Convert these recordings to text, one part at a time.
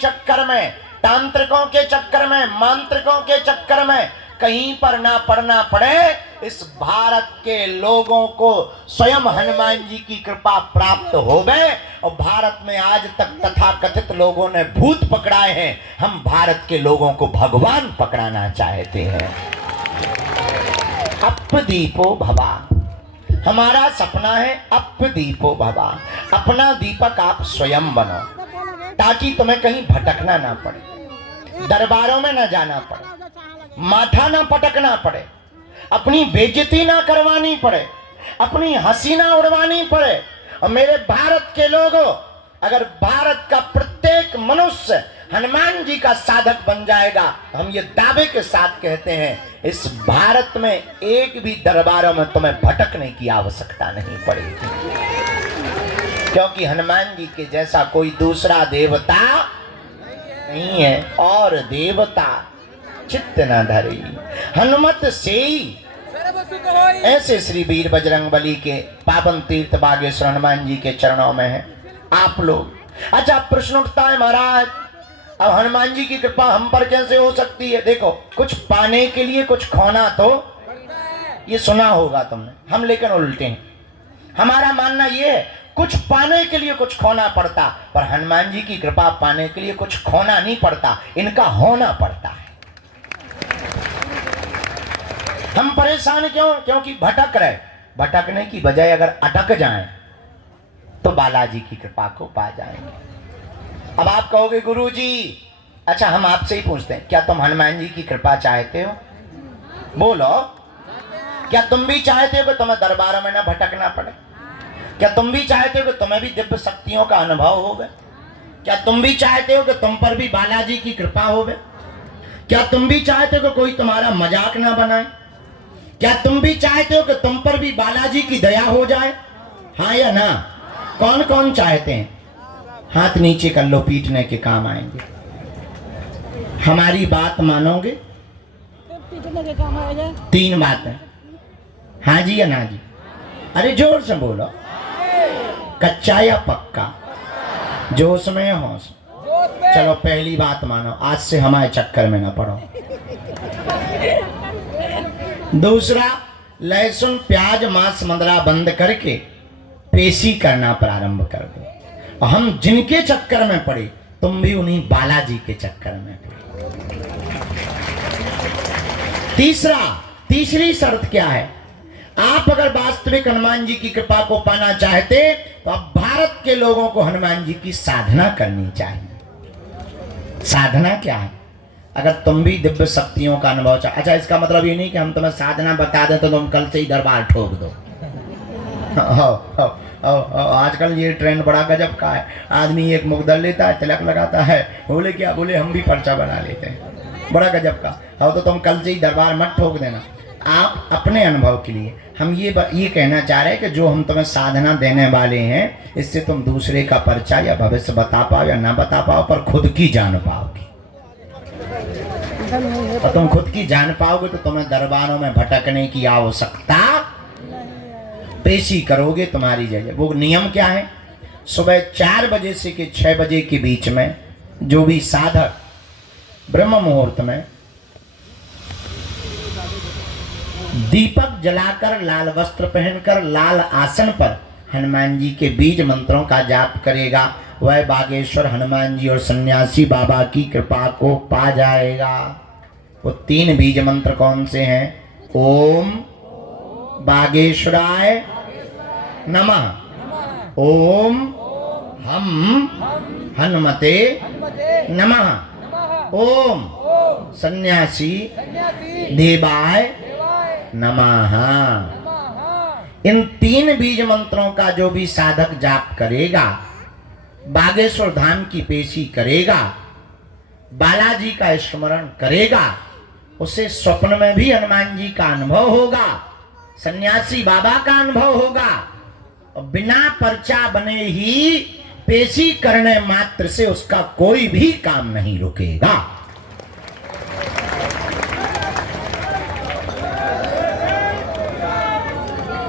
चक्कर में, तांत्रिकों के चक्कर में, मांत्रिकों के चक्कर में कहीं पर ना पड़ना पड़े। इस भारत के लोगों को स्वयं हनुमान जी की कृपा प्राप्त होवे। और भारत में आज तक तथाकथित लोगों ने भूत पकड़ाए हैं, हम भारत के लोगों को भगवान पकड़ाना चाहते हैं। अपदीपो भवा, हमारा सपना है अपदीपो भवा, अपना दीपक आप स्वयं बनो, ताकि तुम्हें कहीं भटकना ना पड़े, दरबारों में ना जाना पड़े, माथा ना पटकना पड़े, अपनी बेइज्जती ना करवानी पड़े, अपनी हंसी ना उड़वानी पड़े। और मेरे भारत के लोगों, अगर भारत का प्रत्येक मनुष्य हनुमान जी का साधक बन जाएगा, हम ये दावे के साथ कहते हैं, इस भारत में एक भी दरबारों में तुम्हें भटकने की आवश्यकता नहीं पड़ेगी, क्योंकि हनुमान जी के जैसा कोई दूसरा देवता नहीं है। और देवता चित्त न धरी हनुमत सेई, ऐसे श्री वीर बजरंगबली के पावन तीर्थ बागेश्वर हनुमान जी के चरणों में है आप लोग। अच्छा, प्रश्न उठता है महाराज, अब हनुमान जी की कृपा हम पर कैसे हो सकती है? देखो, कुछ पाने के लिए कुछ खोना तो, ये सुना होगा तुमने, हम लेकिन उल्टे हैं। हमारा मानना ये है कुछ पाने के लिए कुछ खोना पड़ता, पर हनुमान जी की कृपा पाने के लिए कुछ खोना नहीं पड़ता, इनका होना पड़ता है। हम परेशान क्यों? क्योंकि भटक रहे। भटकने की बजाय अगर अटक जाएं तो बालाजी की कृपा को पा जाएंगे। अब आप कहोगे गुरुजी, अच्छा हम आपसे ही पूछते हैं, क्या तुम हनुमान जी की कृपा चाहते हो? बोलो, क्या तुम भी चाहते हो कि तुम्हें दरबारों में न भटकना पड़े? क्या तुम भी चाहते हो कि तुम्हें भी दिव्य शक्तियों का अनुभव होवे? क्या तुम भी चाहते हो कि तुम पर भी बालाजी की कृपा होवे? क्या तुम भी चाहते हो कि कोई तुम्हारा मजाक ना बनाए? क्या तुम भी चाहते हो कि तुम पर भी बालाजी की दया हो जाए? हाँ या ना? कौन कौन चाहते हैं? हाथ नीचे कर लो, पीटने के काम आएंगे। हमारी बात मानोगे? तीन बातें, हाँ जी या ना जी? अरे जोर से बोलो, कच्चा या पक्का, जोश में या होश? चलो पहली बात मानो, आज से हमारे चक्कर में ना पड़ो। दूसरा, लहसुन प्याज मांस मंदरा बंद करके पेशी करना प्रारंभ कर दो। और हम जिनके चक्कर में पड़े, तुम भी उन्हीं बालाजी के चक्कर में पड़े। तीसरी शर्त क्या है? आप अगर वास्तविक हनुमान जी की कृपा को पाना चाहते तो अब भारत के लोगों को हनुमान जी की साधना करनी चाहिए। साधना क्या है? अगर तुम भी दिव्य शक्तियों का अनुभव चाह, अच्छा इसका मतलब ये नहीं कि हम तुम्हें साधना बता दें तो तुम कल से ही दरबार ठोक दो। आजकल ये ट्रेंड बड़ा गजब का है, आदमी एक मुकदर लेता है, तिलक लगाता है, बोले क्या बोले हम भी पर्चा बना लेते हैं, बड़ा गजब का। हाँ तो तुम कल से ही दरबार मत ठोक देना। आप अपने अनुभव के लिए हम ये कहना चाह रहे हैं कि जो हम तुम्हें साधना देने वाले हैं, इससे तुम दूसरे का पर्चा या भविष्य बता पाओ या ना बता पाओ, पर खुद की जान पाओगे। और तुम खुद की जान पाओगे तो तुम्हें दरबारों में भटकने की आवश्यकता, पेशी करोगे तुम्हारी जगह। वो नियम क्या है? सुबह 4 बजे से के 6 बजे के बीच में जो भी साधक ब्रह्म मुहूर्त में दीपक जलाकर, लाल वस्त्र पहनकर, लाल आसन पर हनुमान जी के बीज मंत्रों का जाप करेगा, वह बागेश्वर हनुमान जी और सन्यासी बाबा की कृपा को पा जाएगा। वो 3 बीज मंत्र कौन से हैं? ओम बागेश्वराय नमः, ओम हम हनुमते नमः, ओम सन्यासी देवाय नमः। इन 3 बीज मंत्रों का जो भी साधक जाप करेगा, बागेश्वर धाम की पेशी करेगा, बालाजी का स्मरण करेगा, उसे स्वप्न में भी हनुमान जी का अनुभव होगा, सन्यासी बाबा का अनुभव होगा, और बिना पर्चा बने ही पेशी करने मात्र से उसका कोई भी काम नहीं रुकेगा।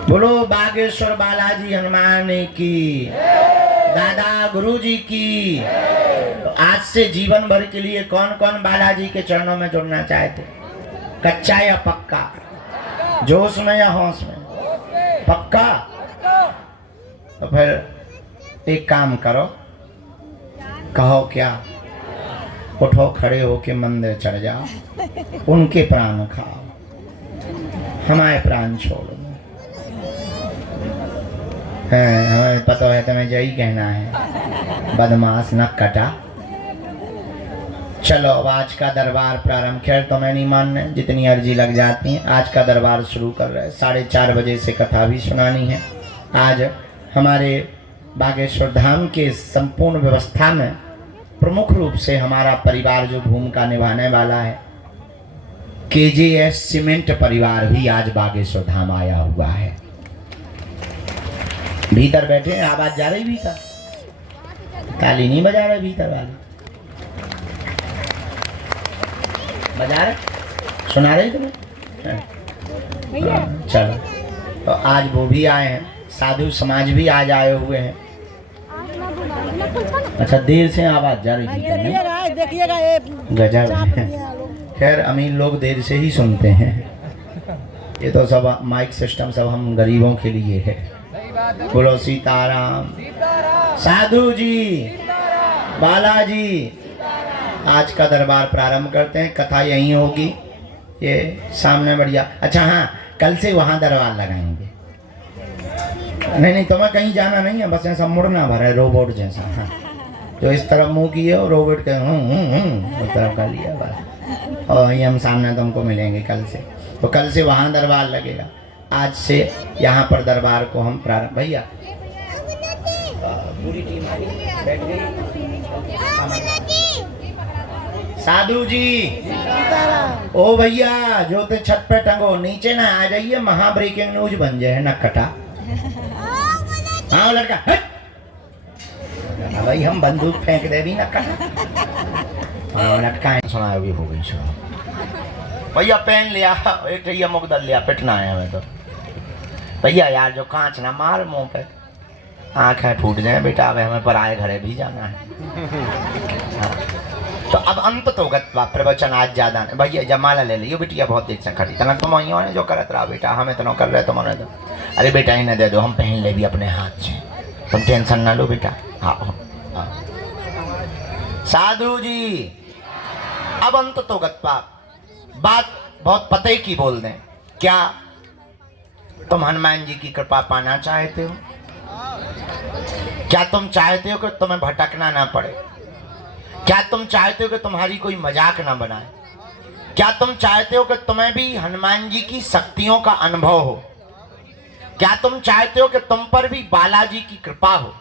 बोलो बागेश्वर बालाजी हनुमान की, दादा गुरुजी की। तो आज आज से जीवन भर के लिए कौन कौन बालाजी के चरणों में जुड़ना चाहते? कच्चा या पक्का? जोश में या होश में? पक्का? तो फिर एक काम करो, कहो क्या, उठो खड़े होके मंदिर चढ़ जाओ, उनके प्राण खाओ, हमारे प्राण छोड़ो। हमें पता है तुम्हें यही कहना है, बदमाश न कटा। चलो अब आज का दरबार प्रारंभ। खैर तुम्हें नहीं मानने, जितनी अर्जी लग जाती है। आज का दरबार शुरू कर रहे हैं। 4:30 बजे से कथा भी सुनानी है। आज हमारे बागेश्वर धाम के संपूर्ण व्यवस्था में प्रमुख रूप से हमारा परिवार जो भूमिका निभाने वाला है, KJS सीमेंट परिवार भी आज बागेश्वर धाम आया हुआ है। भीतर बैठे हैं, आवाज जा रही भीतर? ताली नहीं बजा रहे भीतर वाले? बजा रहे? सुना रहे तुम्हें? चलो, तो आज वो भी आए हैं, साधु समाज भी आज आए हुए हैं। अच्छा, देर से आवाज जा रही थी, देखिएगा गजब। खैर अमीर लोग देर से ही सुनते हैं, ये तो सब माइक सिस्टम सब हम गरीबों के लिए है। बोलो सीताराम। साधु जी, बालाजी, आज का दरबार प्रारंभ करते हैं। कथा यहीं होगी, ये सामने बढ़िया। अच्छा हाँ, कल से वहाँ दरबार लगाएंगे। नहीं तुम्हें कहीं जाना नहीं है, बस ऐसा मुड़ना भरा है रोबोट जैसा। हाँ, जो इस तरफ मुंह किए हो रोबोट के उस तरफ कर लिया बस। और वहीं हम सामने तुमको मिलेंगे कल से। तो कल से वहाँ दरबार लगेगा, आज से यहाँ पर दरबार को हम प्रारंभ। भैया पूरी टीम बैठ गई। साधु जी, ओ भैया जो ते छत पे टंगो, नीचे ना आ जाइए, महा ब्रेकिंग न्यूज बन जाए न कटा। हाँ लड़का, भाई हम बंदूक फेंक दे भी न कटा। हाँ लटका सुना भी हो गई। भैया पेन लिया, एक ये मुकदर लिया, पिटना है हमें तो। भैया यार जो कांच ना मार मुंह पे, आंखें फूट जाए बेटा, अब हमें पराए घरे भी जाना है। हाँ। तो अब अंत तो गत्वा प्रवचन आज ज्यादा नहीं। भैया जमाला ले लियो बिटिया, बहुत देर से खड़ी तना तुम वही ने जो करत रहा बेटा, हमें तो न कर रहे तुमने तो। अरे बेटा इन्हें दे दो, हम पहन ले भी अपने हाथ से, तुम टेंशन ना लो बेटा। हाँ साधु जी, अब अंत तो गत्वा, बात बहुत पते की बोल दें। क्या तुम हनुमान जी की कृपा पाना चाहते हो? क्या तुम चाहते हो कि तुम्हें भटकना ना पड़े? क्या तुम चाहते हो कि तुम्हारी कोई मजाक ना बनाए? क्या तुम चाहते हो कि तुम्हें भी हनुमान जी की शक्तियों का अनुभव हो? क्या तुम चाहते हो कि तुम पर भी बालाजी की कृपा हो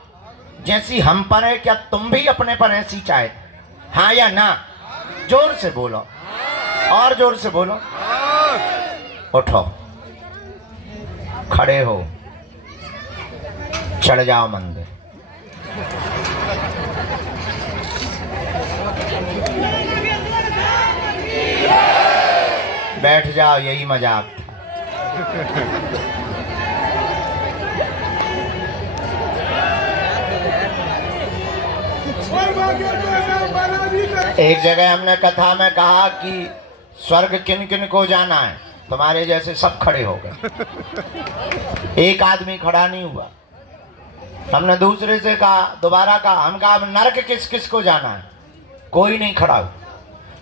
जैसी हम पर है? क्या तुम भी अपने पर ऐसी चाहते? हाँ या ना? जोर से बोलो, और जोर से बोलो। उठो, खड़े हो, चढ़ जाओ मंदिर। बैठ जाओ, यही मजाक था। एक जगह हमने कथा में कहा कि स्वर्ग किन किन को जाना है, तुम्हारे जैसे सब खड़े हो गए, एक आदमी खड़ा नहीं हुआ। हमने दूसरे से कहा, दोबारा कहा, हम कहा नरक किस किस को जाना है, कोई नहीं खड़ा हुआ।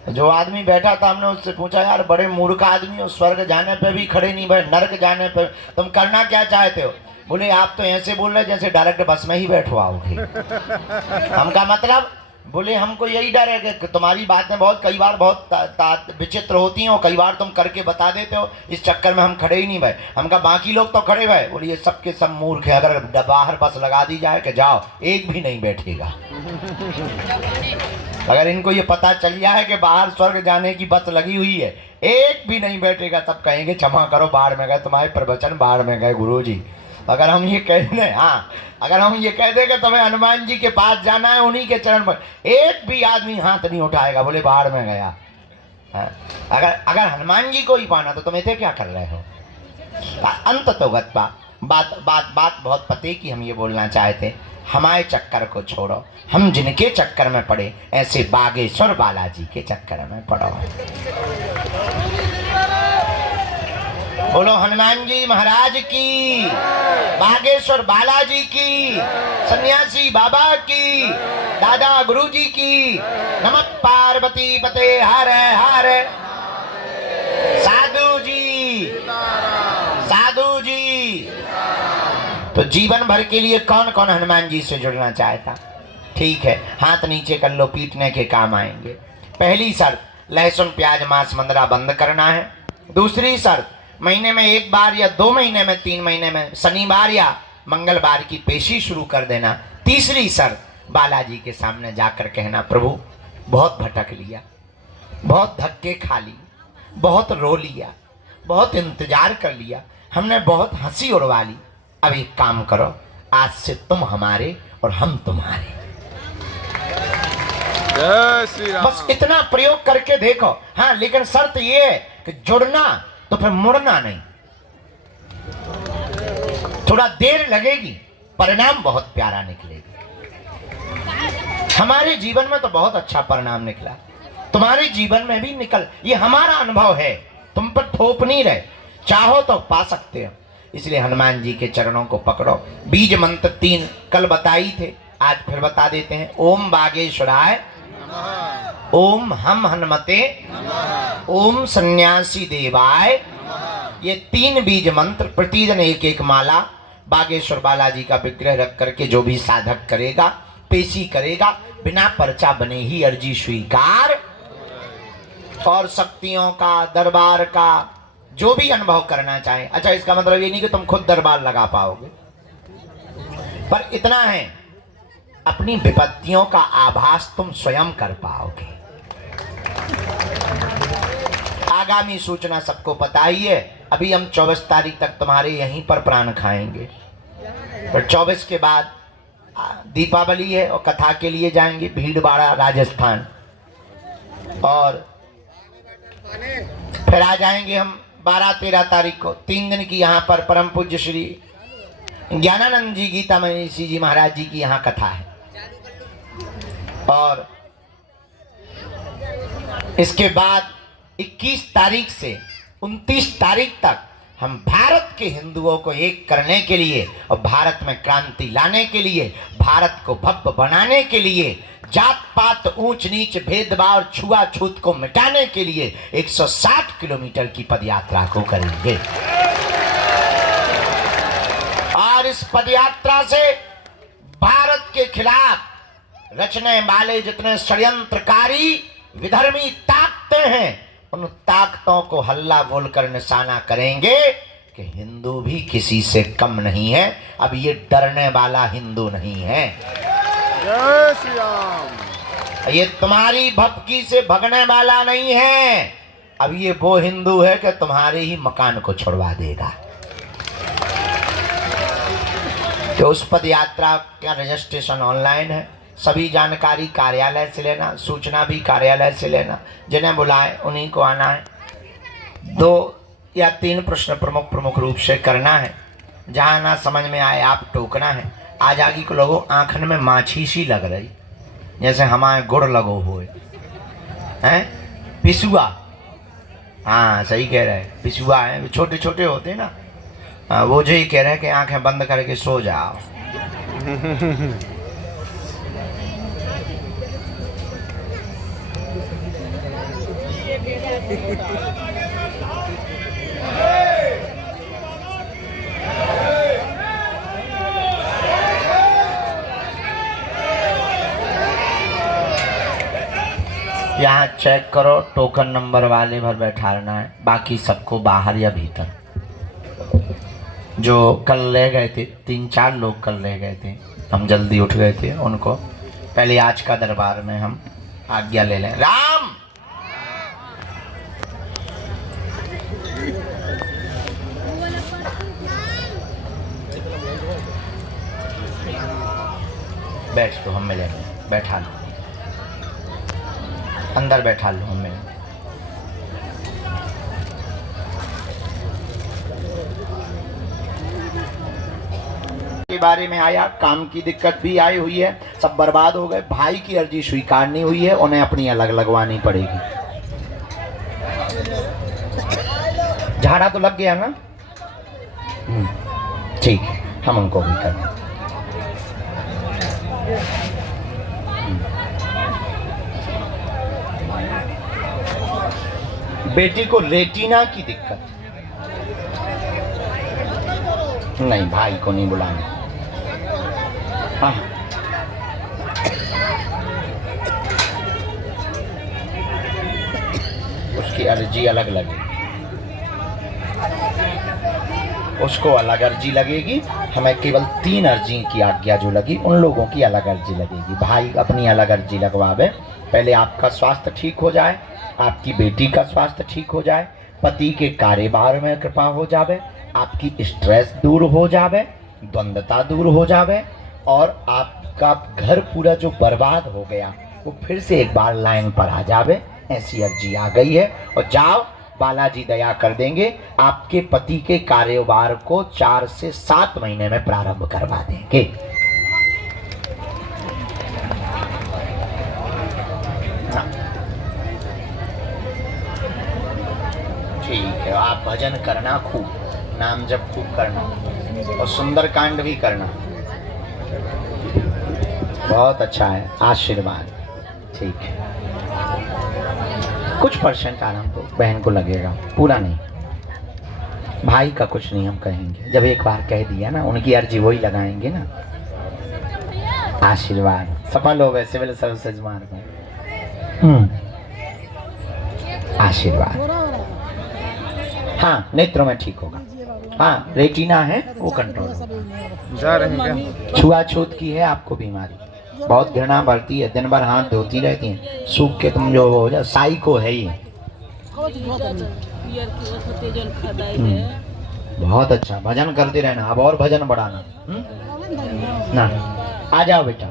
जो आदमी बैठा था हमने उससे पूछा, यार बड़े मूर्ख आदमी हो, स्वर्ग जाने पे भी खड़े नहीं भाई, नरक जाने पे तुम करना क्या चाहते हो? बोले आप तो ऐसे बोल रहे जैसे डायरेक्ट बस में ही बैठो आओगे। हम का मतलब? बोले हमको यही डर है कि तुम्हारी बातें बहुत कई बार बहुत विचित्र होती हैं और कई बार तुम करके बता देते हो, इस चक्कर में हम खड़े ही नहीं भाई। हम कहा बाकी लोग तो खड़े भाई। बोले ये सबके सब मूर्ख है, अगर बाहर बस लगा दी जाए कि जाओ, एक भी नहीं बैठेगा। अगर इनको ये पता चल गया है कि बाहर स्वर्ग जाने की बस लगी हुई है, एक भी नहीं बैठेगा, तब कहेंगे क्षमा करो, बाढ़ में गए तुम्हारे प्रवचन, बाढ़ में गए गुरुजी। अगर हम ये कह दें, हाँ अगर हम ये कह दें कि तुम्हें हनुमान जी के पास जाना है, उन्हीं के चरण पर, एक भी आदमी हाथ नहीं उठाएगा, बोले बाढ़ में गया। अगर हनुमान जी को ही पाना तो तुम इसे क्या कर रहे हो? अंत तो गत्वा, बात बात बात बहुत पते की हम ये बोलना चाहते, हमारे चक्कर को छोड़ो, हम जिनके चक्कर में पड़े ऐसे बागेश्वर बालाजी के चक्कर में पड़ो। बोलो हनुमान जी महाराज की, बागेश्वर बालाजी की, सन्यासी बाबा की, दादा गुरु जी की। नमः पार्वती पते हर हर। साधु जी, साधु जी। तो जीवन भर के लिए कौन कौन हनुमान जी से जुड़ना चाहता? ठीक है, हाथ नीचे कर लो, पीटने के काम आएंगे। पहली शर्त, लहसुन प्याज मांस मंदरा बंद करना है। दूसरी शर्त, महीने में 1 बार या 2 महीने में 3 महीने में शनिवार या मंगलवार की पेशी शुरू कर देना। तीसरी शर्त, बालाजी के सामने जाकर कहना, प्रभु बहुत भटक लिया, बहुत धक्के खा लिए, बहुत रो लिया, बहुत इंतजार कर लिया, हमने बहुत हंसी उड़वा ली। अब एक काम करो, आज से तुम हमारे और हम तुम्हारे। जय श्री राम। बस इतना प्रयोग करके देखो। हाँ, लेकिन शर्त ये है कि जुड़ना तो फिर मुड़ना नहीं। थोड़ा देर लगेगी, परिणाम बहुत प्यारा निकलेगा। हमारे जीवन में तो बहुत अच्छा परिणाम निकला, तुम्हारे जीवन में भी निकल, ये हमारा अनुभव है, तुम पर थोप नहीं रहे, चाहो तो पा सकते हो। इसलिए हनुमान जी के चरणों को पकड़ो। बीज मंत्र 3 कल बताई थे, आज फिर बता देते हैं। ओम बागेश्वराय, ओम हम हनुमते, ओम सन्यासी देवाय। ये 3 बीज मंत्र प्रतिदिन 1-1 माला बागेश्वर बालाजी का विग्रह रख करके जो भी साधक करेगा, पेशी करेगा, बिना पर्चा बने ही अर्जी स्वीकार। और शक्तियों का, दरबार का जो भी अनुभव करना चाहे। अच्छा, इसका मतलब ये नहीं कि तुम खुद दरबार लगा पाओगे, पर इतना है, अपनी विपत्तियों का आभास तुम स्वयं कर पाओगे। आगामी सूचना सबको पता ही है। अभी हम 24 तारीख तक तुम्हारे यहीं पर प्राण खाएंगे, पर 24 के बाद दीपावली है और कथा के लिए जाएंगे भीलवाड़ा राजस्थान, और फिर आ जाएंगे हम 12-13 तारीख को। 3 दिन की यहाँ पर परम पूज्य श्री ज्ञानानंद जी गीता मनीषी जी महाराज जी की यहाँ कथा है। और इसके बाद 21 तारीख से 29 तारीख तक हम भारत के हिंदुओं को एक करने के लिए और भारत में क्रांति लाने के लिए, भारत को भव्य बनाने के लिए, जात पात ऊंच नीच भेदभाव छुआछूत को मिटाने के लिए 160 किलोमीटर की पदयात्रा को करेंगे। और इस पदयात्रा से भारत के खिलाफ रचने वाले जितने षड्यंत्रकारी विधर्मी ताकतें हैं, उन ताकतों को हल्ला बोलकर निशाना करेंगे कि हिंदू भी किसी से कम नहीं है। अब ये डरने वाला हिंदू नहीं है। जय श्री राम। ये तुम्हारी भपकी से भगने वाला नहीं है। अब ये वो हिंदू है कि तुम्हारे ही मकान को छुड़वा देगा। तो उस पद यात्रा का रजिस्ट्रेशन ऑनलाइन है। सभी जानकारी कार्यालय से लेना, सूचना भी कार्यालय से लेना। जिन्हें बुलाए उन्हीं को आना है। 2 या 3 प्रश्न प्रमुख रूप से करना है। जहाँ ना समझ में आए आप टोकना है। आजागी को लोगों आंखन में माछी सी लग रही, जैसे हमारे गुड़ लगो हुए हैं। पिसुआ, हाँ सही कह रहे हैं, पिसुआ है, छोटे छोटे होते हैं ना। वो जो ही कह रहे हैं कि आंखें बंद करके सो जाओ। यहाँ चेक करो, टोकन नंबर वाले भर बैठाना है, बाकी सबको बाहर या भीतर। जो कल ले गए थे, 3-4 लोग कल ले गए थे, हम जल्दी उठ गए थे, उनको पहले आज का दरबार में हम आज्ञा ले लें। राम बैठ तो हम मिलेंगे, बैठा लो अंदर, बैठा लो हमें। के बारे में आया, काम की दिक्कत भी आई हुई है, सब बर्बाद हो गए। भाई की अर्जी स्वीकार नहीं हुई है, उन्हें अपनी अलग लगवानी पड़ेगी। झाड़ा तो लग गया ना? ठीक है, हम उनको भी कर दें। बेटी को रेटिना की दिक्कत, नहीं भाई को नहीं बुलाना। हाँ, उसकी अर्जी अलग लगेगी, उसको अलग अर्जी लगेगी। हमें केवल 3 अर्जी की आज्ञा जो लगी, उन लोगों की अलग अर्जी लगेगी। भाई अपनी अलग अर्जी लगवावे। पहले आपका स्वास्थ्य ठीक हो जाए, आपकी बेटी का स्वास्थ्य ठीक हो जाए, पति के कारोबार में कृपा हो जावे, आपकी स्ट्रेस दूर हो जावे, द्वंद्वता दूर हो जावे, और आपका घर पूरा जो बर्बाद हो गया वो फिर से एक बार लाइन पर आ जावे। ऐसी अर्जी आ गई है। और जाओ, बालाजी दया कर देंगे, आपके पति के कारोबार को 4 से 7 महीने में प्रारंभ करवा देंगे। हाँ। ठीक है, आप भजन करना खूब, नाम जप खूब करना, और सुंदर कांड भी करना। बहुत अच्छा है, आशीर्वाद। ठीक है, कुछ % आराम तो बहन को लगेगा, पूरा नहीं। भाई का कुछ नहीं हम कहेंगे, जब एक बार कह दिया ना, उनकी अर्जी वही लगाएंगे ना। आशीर्वाद सफल हो गए सिविल सर्विसेज मार्ग में। आशीर्वाद। हाँ, नेत्रों में ठीक होगा। हाँ, रेटिना है वो कंट्रोल होगा। जा रहे हैं क्या? छुआछूत की है आपको बीमारी, बहुत घृणा बढ़ती है, दिन भर हाथ धोती रहती हैं, सूख के तुम जो हो जाए, साई को है ही। बहुत अच्छा, भजन करते रहना, अब और भजन बढ़ाना ना। आ जाओ बेटा।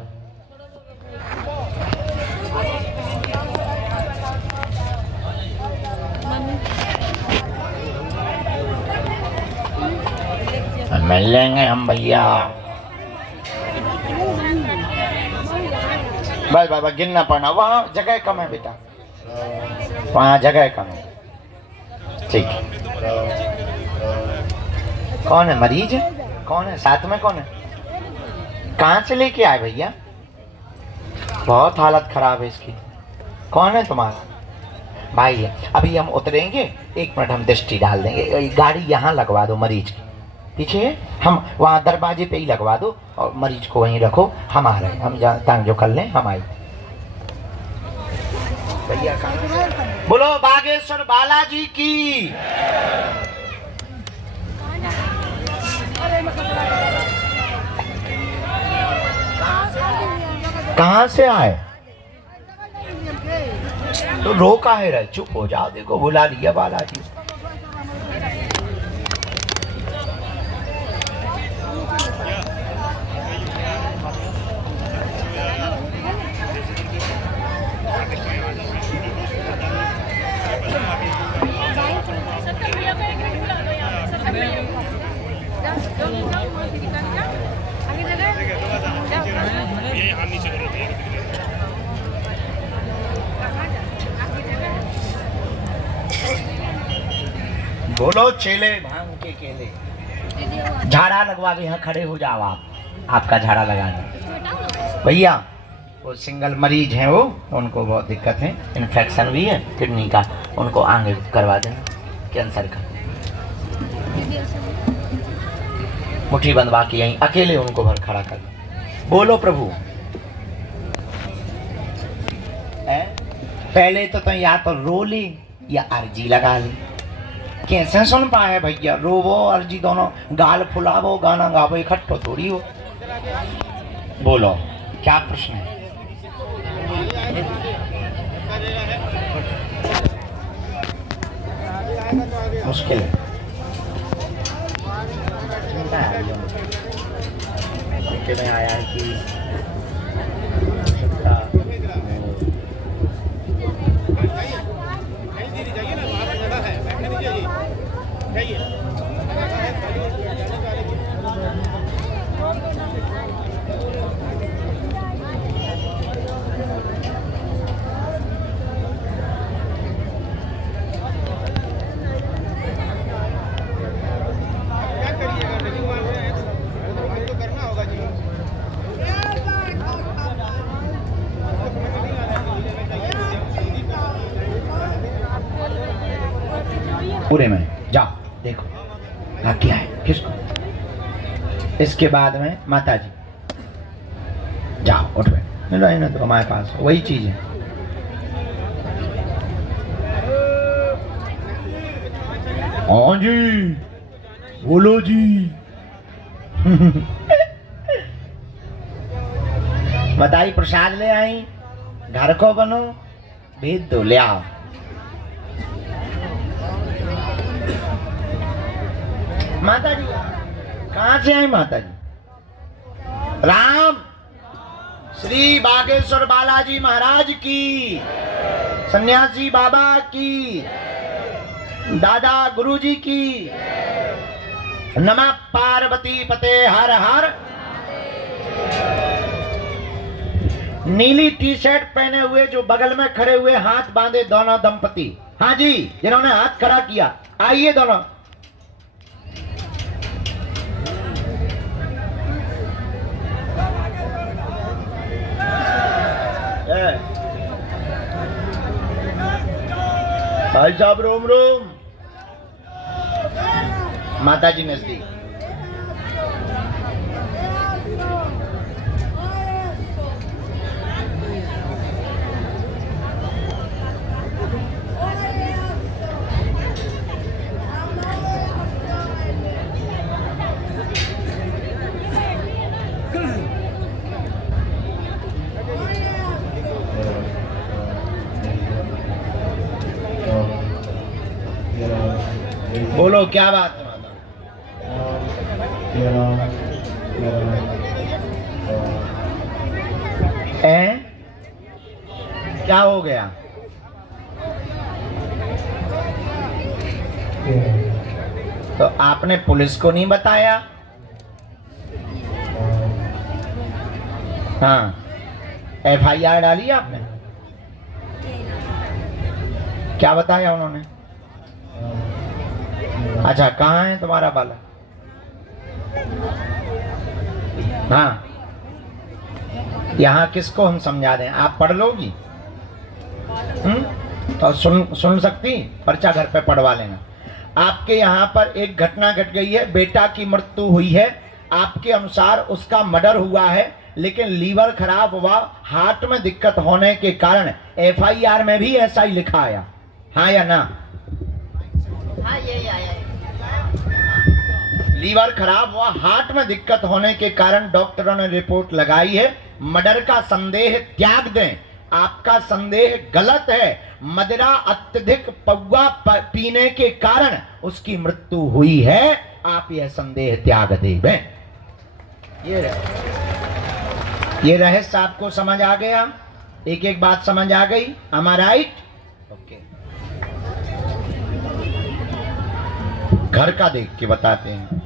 मिल लेंगे हम भैया। बस बाबा गिनना पड़ना, वहाँ जगह कम है बेटा, वहाँ जगह कम है। ठीक है। कौन है मरीज? कौन है साथ में? कौन है? कहाँ से लेके आए भैया? बहुत हालत खराब है इसकी। कौन है तुम्हारा भाई? है अभी हम उतरेंगे, 1 मिनट हम दृष्टि डाल देंगे। गाड़ी यहाँ लगवा दो मरीज की पीछे, हम वहाँ दरवाजे पे ही लगवा दो, और मरीज को वहीं रखो। हम आ रहे हैं, हम तंग जो कर लें हम आए। भैया बोलो बागेश्वर बालाजी की। कहाँ से आए? तो रो काहे रहे? चुप हो जाओ, देखो बुला लिया बालाजी। बोलो चेले भांग के केले। झाड़ा लगवा भी, यहाँ खड़े हो जाओ आप, आपका झाड़ा लगाना। भैया वो सिंगल मरीज हैं, वो उनको बहुत दिक्कत है, इन्फेक्शन भी है किडनी का, उनको आगे करवा देना, कैंसर का। मुट्ठी बंधवा के यहीं अकेले उनको भर खड़ा कर। बोलो प्रभु। पहले तो या तो रो ले या अर्जी लगा ले। कैसे सुन पाए भैया? रोवो अर्जी दोनों, गाल फुलावो गाना गावो इकट्ठो थोड़ी हो। बोलो क्या प्रश्न है? मुश्किल है, चिंता है में आया कि पूरे में जाओ देखो हाँ क्या है किसको। इसके बाद में माता जी जाओ उठ बैठ नहीं तो हमारे पास वही चीज है। हाँ जी बोलो जी। बताई प्रसाद ले आई घर को बनो भेज दो ले आओ। माता जी कहाँ से आई माता जी? राम श्री बागेश्वर बालाजी महाराज की, सन्यासी बाबा की, दादा गुरुजी की। नमः पार्वती पते हर हर। नीली टी शर्ट पहने हुए जो बगल में खड़े हुए हाथ बांधे दोनों दंपति, हाँ जी जिन्होंने हाथ खड़ा किया, आइए दोनों। भाई साहब रोम रोम। माता जी नजदीक। बोलो क्या बात है माता? क्या हो गया? तो आपने पुलिस को नहीं बताया? हाँ FIR डाली आपने? क्या बताया उन्होंने? अच्छा कहाँ है तुम्हारा बाला? हाँ यहाँ किसको हम समझा दें? आप पढ़ लोगी? तो सुन सकती? पर्चा घर पे पढ़वा लेना। आपके यहाँ पर एक घटना घट गई है, बेटा की मृत्यु हुई है। आपके अनुसार उसका मर्डर हुआ है, लेकिन लीवर खराब हुआ, हार्ट में दिक्कत होने के कारण FIR में भी ऐसा ही लिखा आया, हाँ या ना? हाँ ये आया है। लीवर खराब हुआ, हार्ट में दिक्कत होने के कारण डॉक्टरों ने रिपोर्ट लगाई है। मर्डर का संदेह त्याग दें, आपका संदेह गलत है। मदिरा अत्यधिक पौवा पीने के कारण उसकी मृत्यु हुई है। आप यह संदेह त्याग दें। ये रहस्य आपको समझ आ गया? एक एक बात समझ आ गई? am I right? ओके। घर का देख के बताते हैं।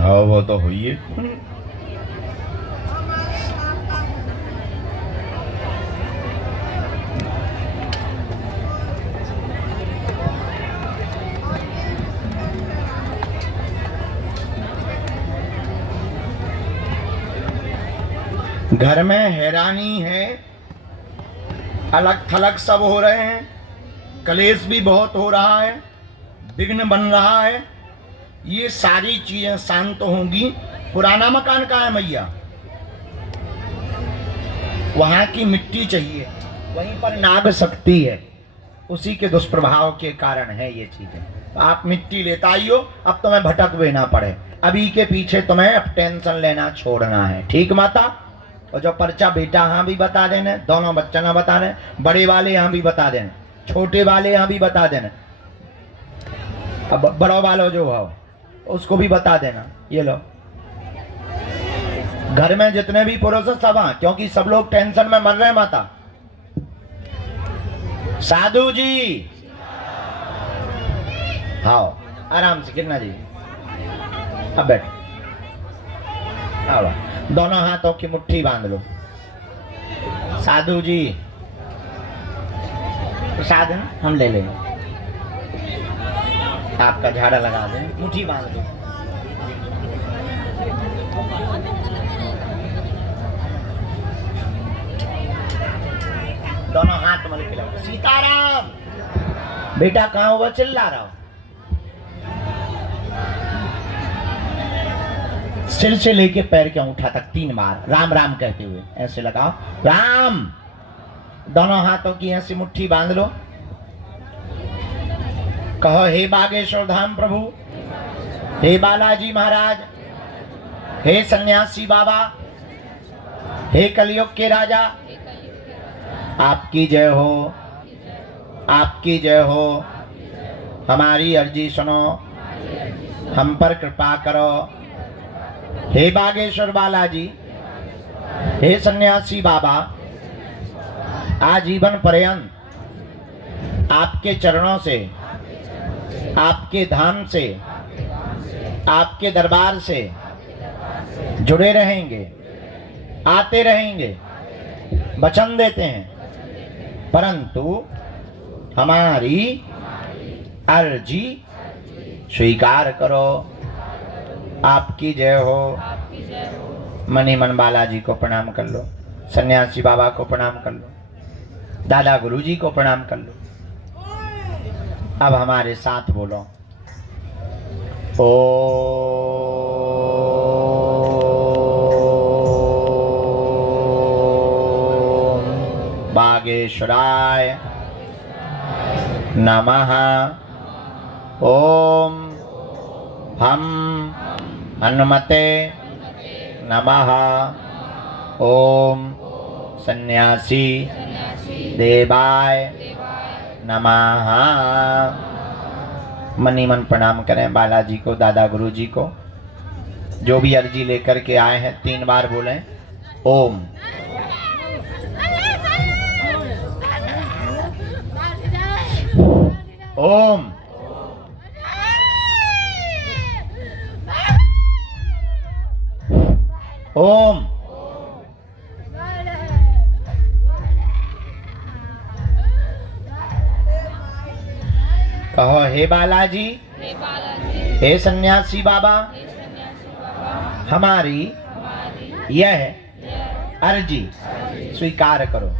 हाँ वो तो हुई है। घर में हैरानी है, अलग थलग सब हो रहे हैं, कलेश भी बहुत हो रहा है, विघ्न बन रहा है। ये सारी चीजें शांत होंगी। पुराना मकान कहाँ है मैया? वहां की मिट्टी चाहिए, वहीं पर नाग शक्ति है, उसी के दुष्प्रभाव के कारण है ये चीजें। तो आप मिट्टी लेता आइयो, अब तुम्हें भटक भी ना पड़े। अभी के पीछे तुम्हें अब टेंशन लेना छोड़ना है, ठीक माता? और जो पर्चा बेटा यहाँ भी बता देना, दोनों बच्चा ना बता दें, बड़े वाले यहाँ भी बता देना, छोटे वाले यहाँ भी बता देना, अब बड़ो वालों जो हो उसको भी बता देना। ये लो, घर में जितने भी पुरुष सब हाँ, क्योंकि सब लोग टेंशन में मर रहे हैं माता। साधु जी आओ आराम से, कितना जी अब बैठो, आओ दोनों हाथों की मुट्ठी बांध लो। साधु जी प्रसाद हम ले लेंगे। आपका झाड़ा लगा दें, मुट्ठी बांध दो। दोनों हाथ मल के लगाओ। सीताराम। बेटा कहाँ हुआ, चिल्ला रहा हो? सिर से लेके पैर के अंगूठा तक 3 बार राम राम कहते हुए ऐसे लगाओ। राम। दोनों हाथों की ऐसी मुट्ठी बांध लो। कहो, हे बागेश्वर धाम प्रभु, हे बालाजी महाराज, हे सन्यासी बाबा, हे कलयुग के राजा, आपकी जय हो, आपकी जय हो। हमारी अर्जी सुनो, हम पर कृपा करो। हे बागेश्वर बालाजी, हे सन्यासी बाबा, आजीवन पर्यंत आपके चरणों से, आपके धाम से, आपके दरबार से जुड़े रहेंगे, आते रहेंगे, वचन देते हैं। परंतु हमारी अर्जी स्वीकार करो। आपकी जय हो। मनी मन बालाजी को प्रणाम कर लो, सन्यासी बाबा को प्रणाम कर लो, दादा गुरुजी को प्रणाम कर लो। अब हमारे साथ बोलो, ओ बागेश्वराय नमः। ओम हम हनुमते नमः। ओम सन्यासी देवाय नमः। मनी मन प्रणाम करें बालाजी को, दादा गुरुजी को। जो भी अर्जी लेकर के आए हैं 3 बार बोलें ओम। ओम। ओम। कहो, हे बालाजी, हे सन्यासी बाबा, हमारी यह अर्जी स्वीकार करो।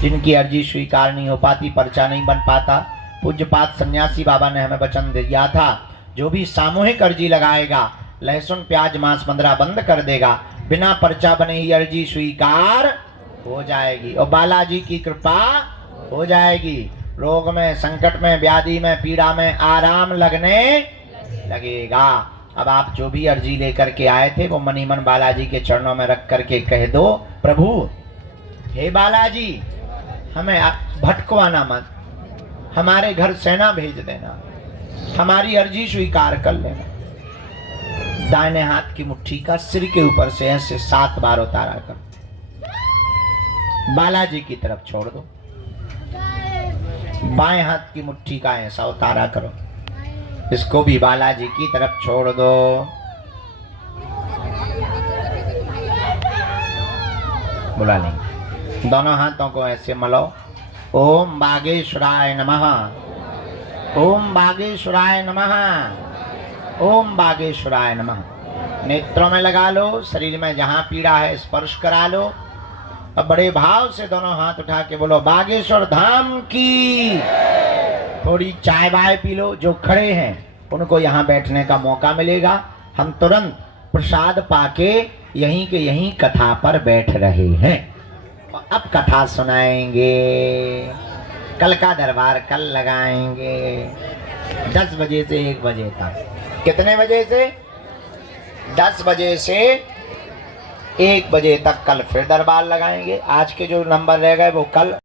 जिनकी अर्जी स्वीकार नहीं हो पाती, पर्चा नहीं बन पाता, पूज्यपात सन्यासी बाबा ने हमें वचन दिया था, जो भी सामूहिक अर्जी लगाएगा लहसुन प्याज मांस 15 बंद कर देगा, बिना पर्चा बने ही अर्जी स्वीकार हो जाएगी और बालाजी की कृपा हो जाएगी। रोग में, संकट में, व्याधि में, पीड़ा में आराम लगने लगेगा। अब आप जो भी अर्जी लेकर के आए थे वो मनी मन बालाजी के चरणों में रख करके कह दो, प्रभु हे बालाजी, हमें भटकवाना मत, हमारे घर सेना भेज देना, हमारी अर्जी स्वीकार कर लेना। दाहिने हाथ की मुट्ठी का सिर के ऊपर से ऐसे 7 बार उतारा कर बालाजी की तरफ छोड़ दो। बाएं हाथ की मुट्ठी का ऐसा उतारा करो, इसको भी बालाजी की तरफ छोड़ दो। बुला लेंगे। दोनों हाथों को ऐसे मलो। ओम बागेश्वराय नमः। ओम बागेश्वराय नमः। ओम बागेश्वराय नमः। नेत्रों में लगा लो, शरीर में जहां पीड़ा है स्पर्श करा लो। अब बड़े भाव से दोनों हाथ उठा के बोलो, बागेश्वर धाम की। थोड़ी चाय बाय पी लो। जो खड़े हैं उनको यहाँ बैठने का मौका मिलेगा। हम तुरंत प्रसाद पाके यहीं के यहीं कथा पर बैठ रहे हैं। अब कथा सुनाएंगे। कल का दरबार कल लगाएंगे 10 बजे से 1 बजे तक। कितने बजे से? 10 बजे से 1 बजे तक कल फिर दरबार लगाएंगे। आज के जो नंबर रह गए वो कल